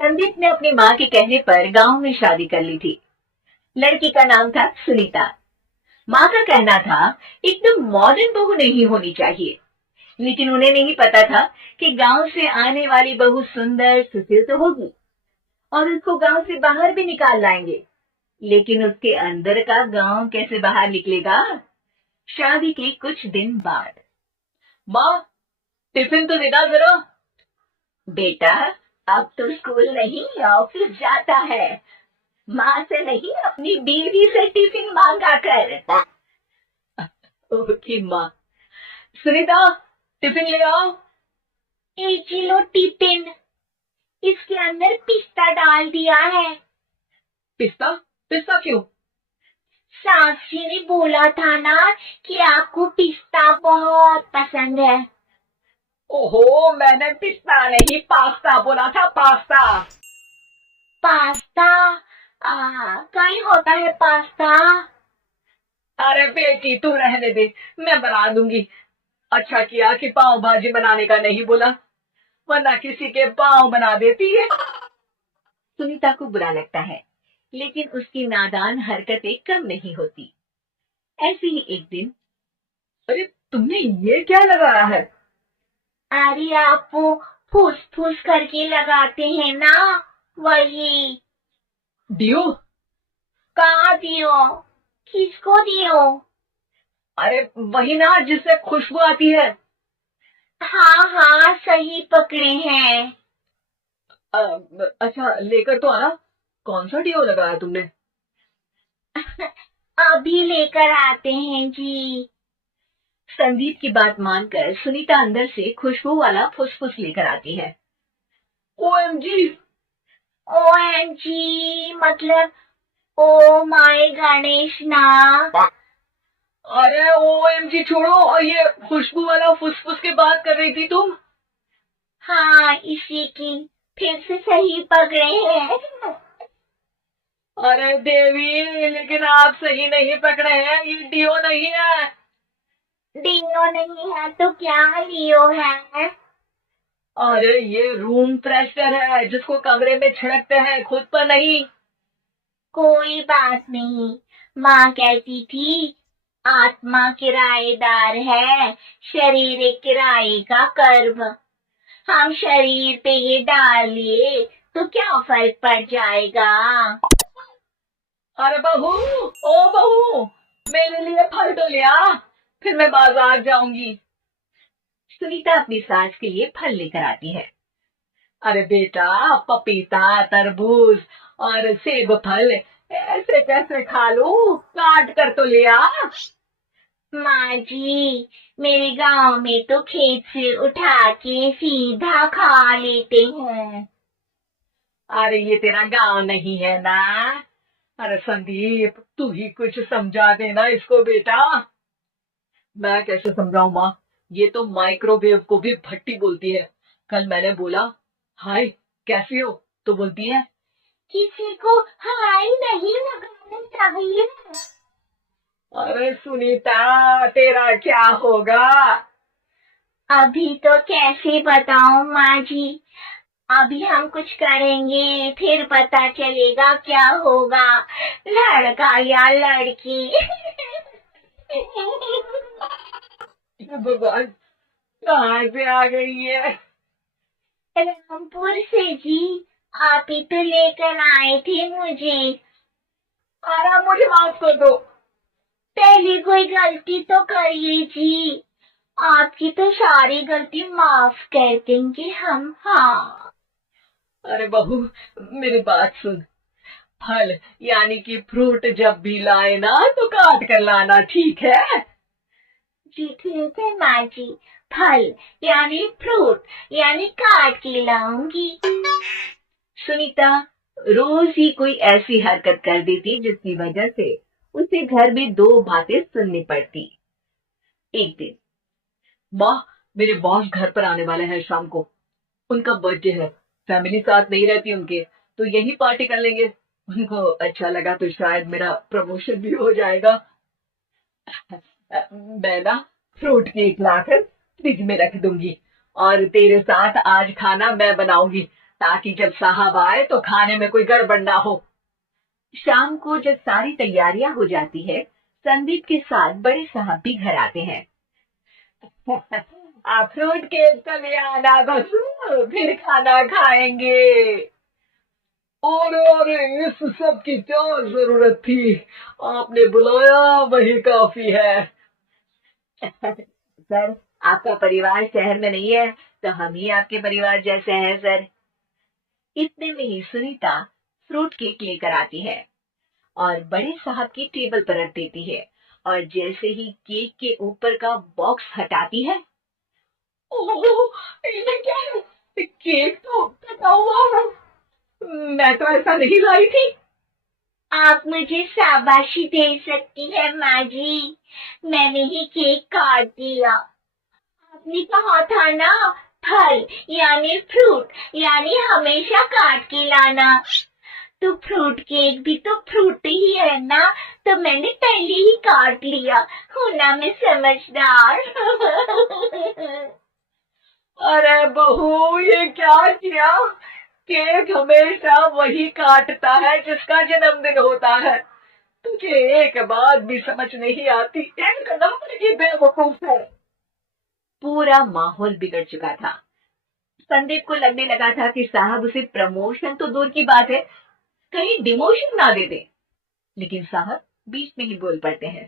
संदीप ने अपनी माँ के कहने पर गांव में शादी कर ली थी। लड़की का नाम था सुनीता। माँ का कहना था एकदम मॉडर्न बहू नहीं होनी चाहिए, लेकिन उन्हें नहीं पता था कि गांव से आने वाली बहू सुंदर सुशील तो होगी और उसको गांव से बाहर भी निकाल लाएंगे, लेकिन उसके अंदर का गांव कैसे बाहर निकलेगा। शादी के कुछ दिन बाद माँ, टिफिन तो देना जरा। बेटा, अब तो स्कूल नहीं ऑफिस जाता है, माँ से नहीं अपनी बीवी से टिफिन मांगा कर। ओके माँ। सुनीता, टिफिन ले आओ। 1 किलो टिफिन, इसके अंदर पिस्ता डाल दिया है। पिस्ता? पिस्ता क्यों? सास जी ने बोला था ना कि आपको पिस्ता बहुत पसंद है। ओहो, मैंने पिस्ता नहीं पास्ता बोला था, पास्ता। पास्ता? कहीं होता है पास्ता? अरे बेटी तू रहने दे, मैं बना दूंगी। अच्छा किया कि पाव भाजी बनाने का नहीं बोला, वरना किसी के पाव बना देती है। सुनीता को बुरा लगता है, लेकिन उसकी नादान हरकतें कम नहीं होती। ऐसे ही एक दिन, अरे तुमने ये क्या लगाया है? अरे आप वो फूस फूस करके लगाते हैं ना, वही। डियो? कहाँ दियो? किसको दियो? अरे वही ना जिससे खुशबू आती है। हाँ हाँ, सही पकड़े हैं। अच्छा लेकर तो आना। कौन सा डियो लगाया तुमने? अभी लेकर आते हैं जी। संदीप की बात मानकर सुनीता अंदर से खुशबू वाला फुसफुस लेकर आती है। ओएमजी। ओएमजी मतलब ओ माय गणेश ना। अरे ओएमजी छोड़ो, और ये खुशबू वाला फुसफुस की बात कर रही थी तुम? हाँ, इसी की। फिर से सही पकड़े हैं। अरे देवी, लेकिन आप सही नहीं पकड़े हैं, ये डियो नहीं है। डियो नहीं है तो क्या लियो है? अरे ये रूम फ्रेशनर है जिसको कमरे में छिड़कते हैं, खुद पर नहीं। कोई बात नहीं, माँ कहती थी आत्मा किराएदार है, शरीर एक किराए का कर्म। हम शरीर पे ये डाल लिए तो क्या फर्क पड़ जाएगा। अरे बहू, ओ बहू, मेरे लिए फल तो ले आ, फिर मैं बाजार जाऊंगी। सुनीता अपनी सास के लिए फल लेकर आती है। अरे बेटा, पपीता, तरबूज और सेब फल ऐसे कैसे खा लूं, काट कर तो ले आ। माँ जी, मेरे गांव में तो खेत से उठा के सीधा खा लेते हैं। अरे ये तेरा गांव नहीं है ना। अरे संदीप, तू ही कुछ समझा देना इसको बेटा। मैं कैसे समझाऊं माँ, ये तो माइक्रोवेव को भी भट्टी बोलती है। कल मैंने बोला हाय कैसी हो, तो बोलती है किसी को हाय नहीं लगाना चाहिए। अरे सुनीता, तेरा क्या होगा? अभी तो कैसे बताऊं माँ जी, अभी हम कुछ करेंगे फिर पता चलेगा क्या होगा, लड़का या लड़की। भगवान, कहाँ से आ गई है? रामपुर से जी, आप ही तो लेकर आए थे मुझे। आराम, मुझे माफ कर दो। पहले कोई गलती तो करिए जी, आपकी तो सारी गलती माफ कर देंगे हम। हाँ। अरे बहू, मेरी बात सुन। फल यानी कि फ्रूट जब भी लाए ना तो काट कर लाना, ठीक है? जी ठीक है माँ जी, फल यानी फ्रूट यानी काट के लाऊंगी। सुनीता रोज ही कोई ऐसी हरकत कर देती जिसकी वजह से उसे घर में दो बातें सुननी पड़ती। एक दिन, माँ, मेरे बॉस घर पर आने वाले हैं शाम को, उनका बर्थडे है, फैमिली साथ नहीं रहती उनके, तो यही पार्टी कर लेंगे। उनको अच्छा लगा तो शायद मेरा प्रमोशन भी हो जाएगा। मैं ना फ्रूट केक लाकर फ्रिज में रख दूंगी और तेरे साथ आज खाना मैं बनाऊंगी। ताकि जब साहब आए तो खाने में कोई गड़बड़ ना हो। शाम को जब सारी तैयारियां हो जाती है, संदीप के साथ बड़े साहब भी घर आते हैं। आप फ्रूट केक तो ले आना बसू, फिर खाना खाएंगे। अरे इस सब की क्या जरूरत थी? आपने बुलाया वही काफी है। सर, आपका परिवार शहर में नहीं है, तो हम ही आपके परिवार जैसे हैं सर। इतने में ही सुनीता फ्रूट केक लेकर आती है और बड़े साहब की टेबल पर रख देती है, और जैसे ही केक के ऊपर का बॉक्स हटाती है, ओह, ये क्या है? केक तो कटा हुआ है। मैं तो ऐसा नहीं लाई थी। आप मुझे शाबाशी दे सकती है माँ जी, मैंने ही केक काट दिया। आपने कहा था ना, फल यानी फ्रूट यानी हमेशा काट के लाना। तो फ्रूट केक भी तो फ्रूट ही है ना, तो मैंने पहले ही काट लिया। हूँ ना मैं समझदार। अरे बहू, ये क्या किया? केक हमेशा वही काटता है जिसका जन्मदिन होता है। तुझे एक बात भी समझ नहीं आती, एक नंबर की बेवकूफ है। पूरा माहौल बिगड़ चुका था। संदीप को लगने लगा था कि साहब उसे प्रमोशन तो दूर की बात है, कहीं डिमोशन ना दे दे। लेकिन साहब बीच में ही बोल पड़ते हैं।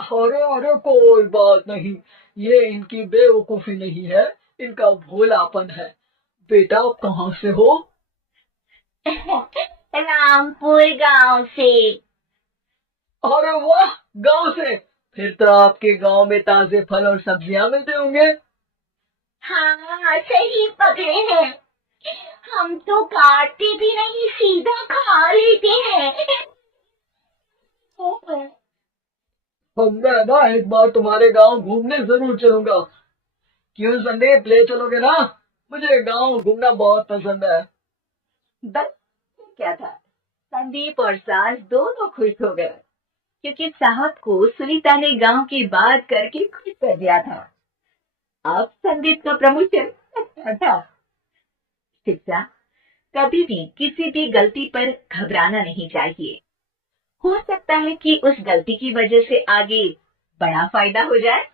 अरे अरे कोई बात नहीं, ये इनकी बेवकूफी नहीं है, इनका भोलापन है। बेटा आप कहाँ से हो? रामपुर गांव से। अरे वाह, गांव से? फिर तो आपके गांव में ताजे फल और सब्जियां मिलते होंगे। हाँ सही पकड़े हैं, हम तो काटते भी नहीं, सीधा खा लेते हैं। हम ना एक बार तुम्हारे गांव घूमने जरूर चलूंगा। क्यों संदीप, ले चलोगे ना? मुझे गांव घूमना बहुत पसंद है। बस क्या था, संदीप और सास दोनों खुश हो गए, क्योंकि साहब को सुनीता ने गांव की बात करके खुश कर दिया था। अब संदीप का प्रमोशन था। शिक्षा, कभी भी किसी भी गलती पर घबराना नहीं चाहिए। हो सकता है कि उस गलती की वजह से आगे बड़ा फायदा हो जाए।